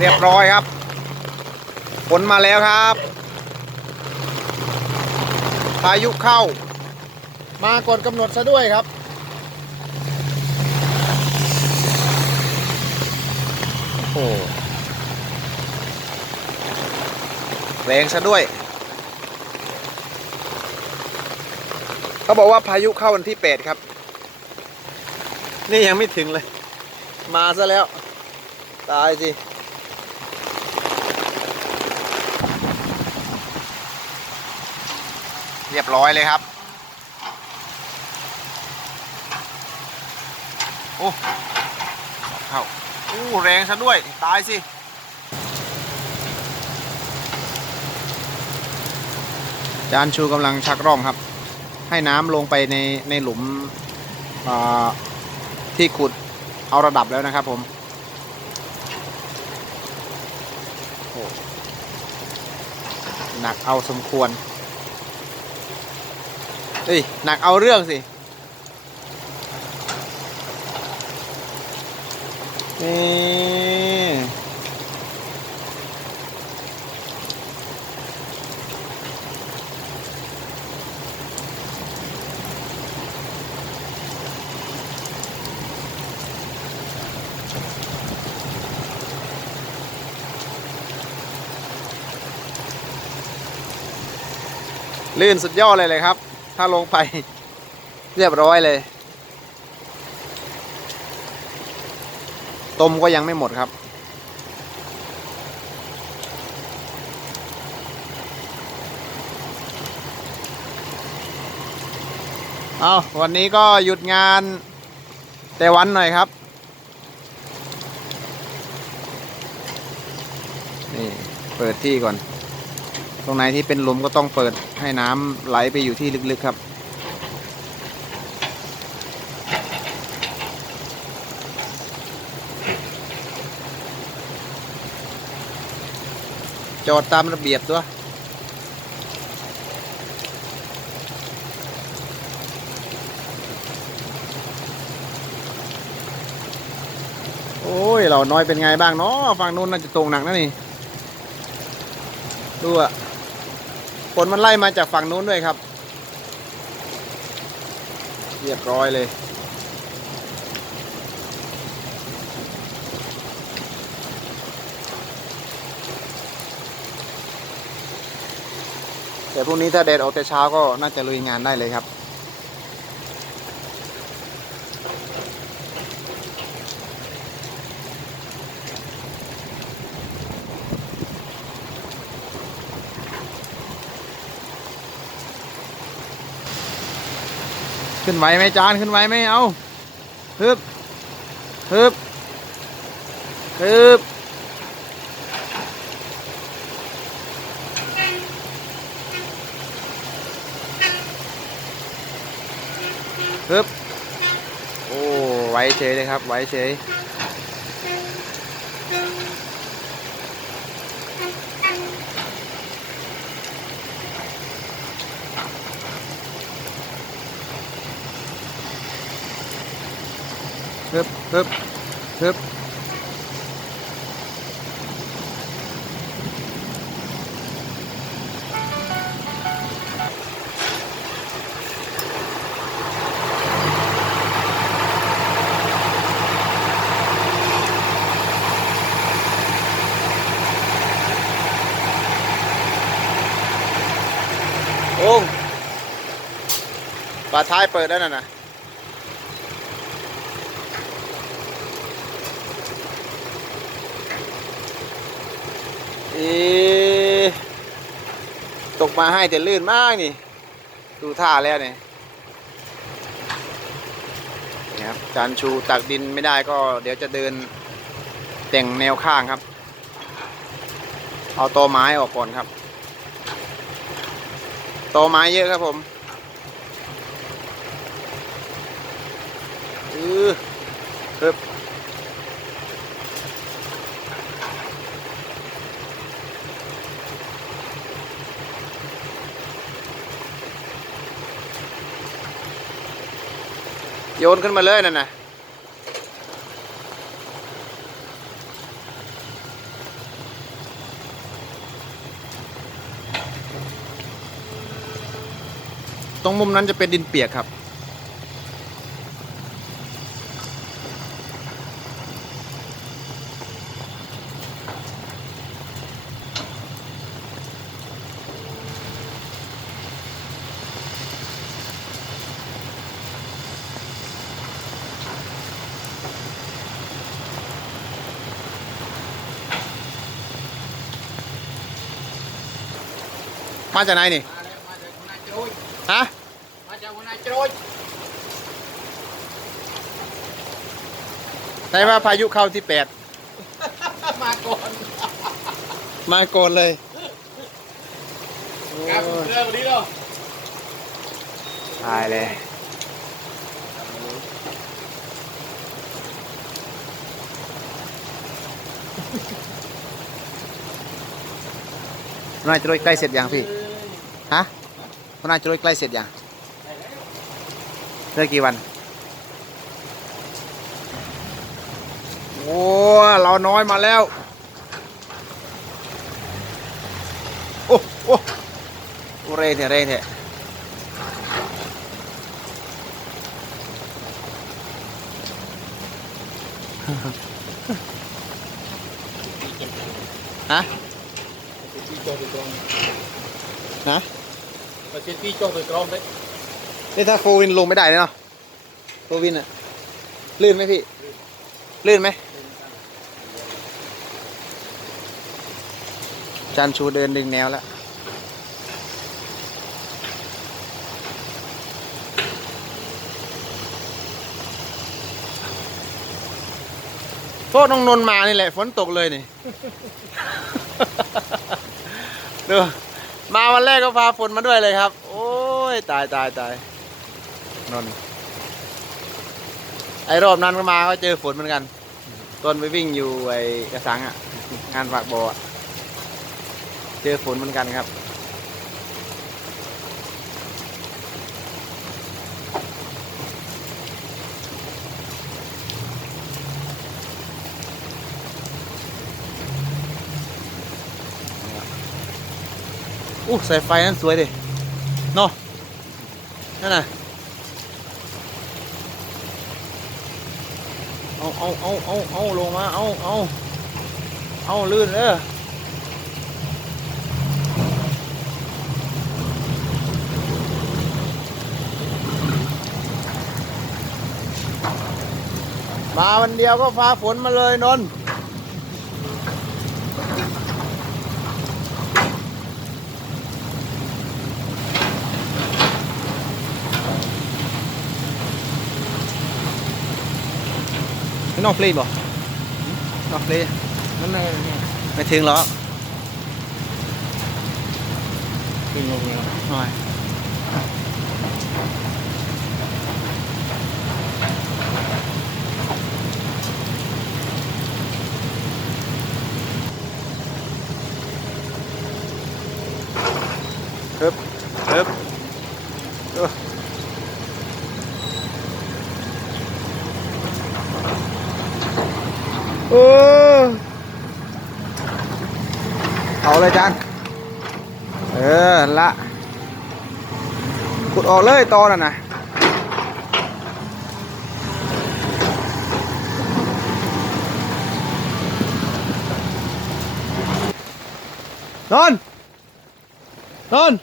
เรียบร้อยครับฝนมาแล้วครับพายุเข้า มาก่อนกำหนดซะด้วยครับ โอ้แรงซะด้วย เขาบอกว่าพายุเข้าวันที่8ครับ นี่ยังไม่ถึงเลย มาซะแล้ว ตายสิ เรียบร้อยเลยครับโอ้เข้าอู้แรงซะด้วย ตายสิจานชูกำลังชักร่องครับ ให้น้ำลงไปในในหลุมที่ขุดเอาระดับแล้วนะครับผมโอ้หนักเอาสมควร เอ้ย หนักเอาเรื่องสินี่ลื่นสุดยอดเลยเลยครับ ถ้าลงไป เรียบร้อยเลย ต้มก็ยังไม่หมดครับ เอาวันนี้ก็หยุดงานแต่วันหน่อยครับ นี่ เปิดที่ก่อน ตรงไหนที่เป็นหลุมก็ต้องเปิดให้น้ำไหลไปอยู่ที่ลึกๆครับ จอดตามระเบียบตัวโอ้ย เราน้อยเป็นไงบ้างเนาะฝั่งนู้นน่าจะตรงหนักนะนี่ดูอะ ฝนมันไล่มาจากฝั่งนู้นด้วยครับ เรียบร้อยเลย แต่พรุ่งนี้ถ้าแดดออกแต่เช้าก็น่าจะลุยงานได้เลยครับ ขึ้นไหวไหมจานขึ้นไหวไหมเอาฮึบฮึบฮึบฮึบโอ้ไหวเฉยเลยครับไหวเฉย ฮึบฮึบฮึบโอ้งฝาท้ายเปิดแล้วน่ะนะ เอะ ตกมาให้แต่ลื่นมากนี่ ดูท่าแล้วเนี่ยนี่ครับจานชูตักดินไม่ได้ก็เดี๋ยวจะเดินแต่งแนวข้างครับ เอาตอไม้ออกก่อนครับตอไม้เยอะครับผมอือครั โยนขึ้นมาเลยนั่นนะตรงมุมนั้นจะเป็นดินเปียกครับ มาจากไหนนี่มาแล้วมาจากหัวหน้าโจรฮะมาจากหัวหน้าโจรไหนว่าพายุเข้าที่แปดมาก่อนมาโกนเลยครับเรื่องวันนี้เนาะตายเลยนายจะโรยใกล้เสร็จยังพี่ ฮะนายจะโรยใกล้เสร็จยังเหลือกี่วัน โอ้เราน้อยมาแล้ว โอ้โอ้โอเรนเถอะเรนเถอะฮะฮะ มาเช็ดตีโจรไปตรงเลยนี่ถ้าโฟวินลงไม่ได้เนาะโฟวินอะลื่นไหมพี่ ลื่นไหมจานชูเดินดึงแนวแล้วพวกน้องนนท์มานี่แหละ ฝนตกเลยนี่ดู มาวันแรกก็พาฝนมาด้วยเลยครับ โอ้ยตายตายตายนนท์ไอรอบนั้นก็มาก็เจอฝนเหมือนกันต้นไปวิ่งอยู่ไอกระสังอะงานฝากบออะเจอฝนเหมือนกันครับ อู้สายไฟนั้นสวยดิเนาะนั่นน่ะเอาเอาเอาเอาเอาลงมา เอาเอาเอาลื่นเออมาวันเดียวก็ฟ้าฝนมาเลยนนท์ นอกฟรีบ่นอกฟรีนั่นเลยเนี่ยไม่ถึงหรอกขึ้นลงแล้วหน่อยฮึบฮึบเออโอ้ เอาเลยจานเออละขุดออกเลยตอน่ะนะนนนนท์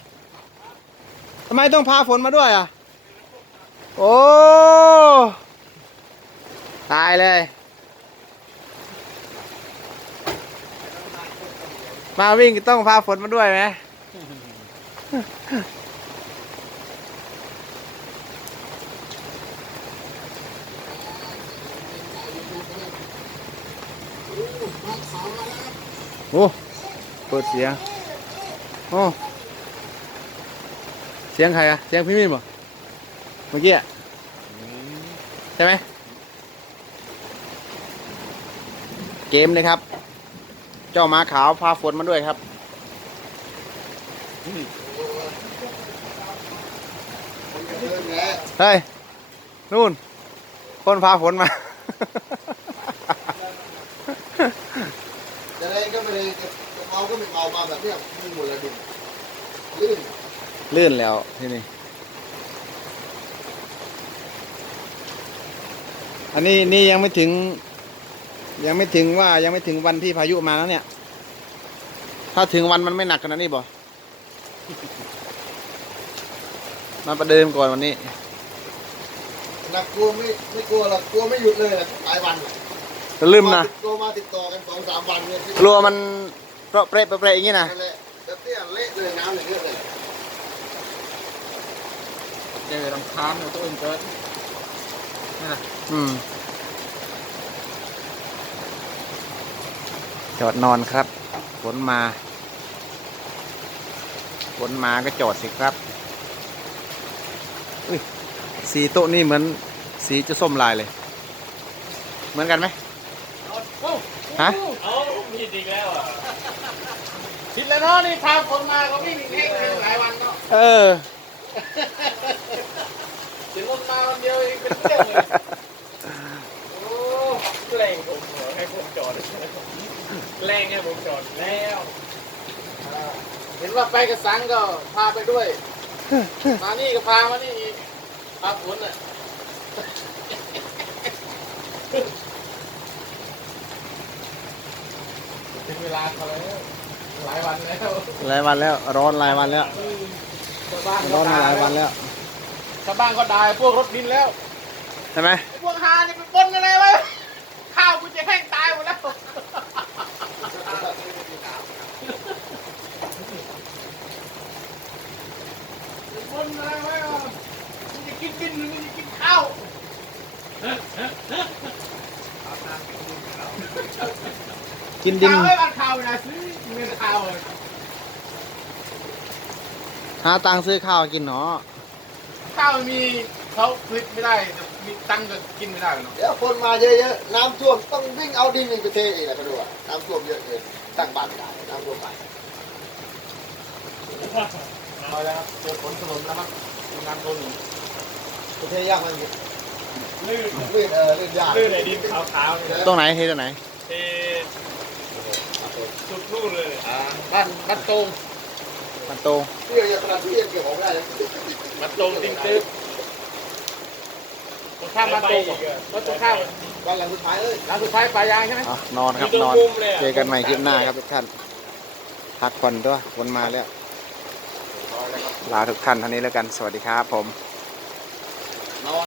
ทำไมต้องพาฝนมาด้วยอะ โอ้ ตายเลย มาวิ่งต้องพาฝนมาด้วยไหมโอ้เปิดเสียง โอ้ เสียงใครอะเสียงพี่มินบ่เมื่อกี้อะใช่ไหม เกมเลยครับ เจ้ามาขาวพาฝนมาด้วยครับเฮ้ยนู่น คนพาฝนมา จะได้ก็ไม่ได้จะเมาก็ไม่เมามาแบบเนี้ยมึงหมดละดิลื่นลื่นแล้วที่นี่ อันนี้นี่ยังไม่ถึง ยังไม่ถึงว่ายังไม่ถึงวันที่พายุมาแล้วเนี่ย ถ้าถึงวันมันไม่หนักขนาดนี้บ่มาประเดิมก่อนวันนี้นักกลัวไม่ไม่กลัวหรอกกลัวไม่หยุดเลยนะหลายวันลืมนะกลัวมาติดต่อกันสองสามวันเนี่ยกลัวมันเปราะเปรอะเปราะเปรอะอย่างนี้นะนั่นแหละแต่เตี้ยเละเลยน้ำเนี่ยเยอะเลยเจอรำคาญเอาตัวเองเกิดนี่นะอืม จอดนอนครับฝนมาฝนมาก็จอดสิครับอุ้ยสีโต๊ะนี่เหมือนสีจะส้มลายเลย เหมือนกันไหมฮะเอาผิดอีกแล้วอะผิดแล้วเนาะนี่ทางคนมาก็วิ่งแห้งหลายวันเนาะเออถึงคนมาวันเดียวเองเป็นเรื่องเลยโอ้แกล้งผมเหรอให้ผมจอด แกล้งให้ผมจอดแล้วอ่าเห็นว่าไปกระสังก็พาไปด้วย มานี่ก็พามานี่อีกพาฝนอะ ถึงเวลาเขาแล้วหลายวันแล้วหลายวันแล้ว ร้อนหลายวันแล้ว ชาวบ้านร้อนก็มาหลายด่วันแล้วชาวบ้านก็ด่าพวกรถดินแล้วใช่ไหมไอ้พวกฮานี่ไปปนอะไรวะข้าวกูจะแห้งตายหมดแล้วไปปนอะไรวะมึงจะกินดินหรือมึงจะกินข้าว กินดิน ข้าวไว้บ้านข้าวนะซื้อเงินข้า วเลยหาตังค์ซื้อข้าวกินเนาะข้าวมีเขาผลิตไม่ได้แต่มีตังค์ก็กินไม่ได้หรอกเดี๋ยวคนมาเยอะๆน้ำท่วมต้องวิ่งเอาดินไปเทเองแหละเขาดูอะน้ำท่วมเยอะเลยตั้งบ้านไม่ได้น้ำท่วมไปเอาแล้วครับเจอฝนถล่มแล้วครับงานโดนหนุนไปเทยากมันอยู่ลื่นลื่นเออลื่นยากลื่นไอ้ดินขาวๆเนี่ยตรงไหนเทตรงไหนเอ สุดนู่นเลยอ่าบ้านบ้านตรงมันโตเพื่อจะขนาดที่เก็บของไม่ได้เลยบ้านตรงติงตึ๊บตรงข้ามบ้านตรงเหรอบ้านตรงข้ามวันหลังสุดท้ายเลยร้านสุดท้ายปลายางใช่ไหม อะนอนครับอยู่ตรงนอนมุมเลยอะเจอกันใหม่คลิปหน้าครับทุกท่าน พักผ่อนด้วยฝนมาแล้ว ลาทุกท่านเท่านี้แล้วกัน สวัสดีครับผม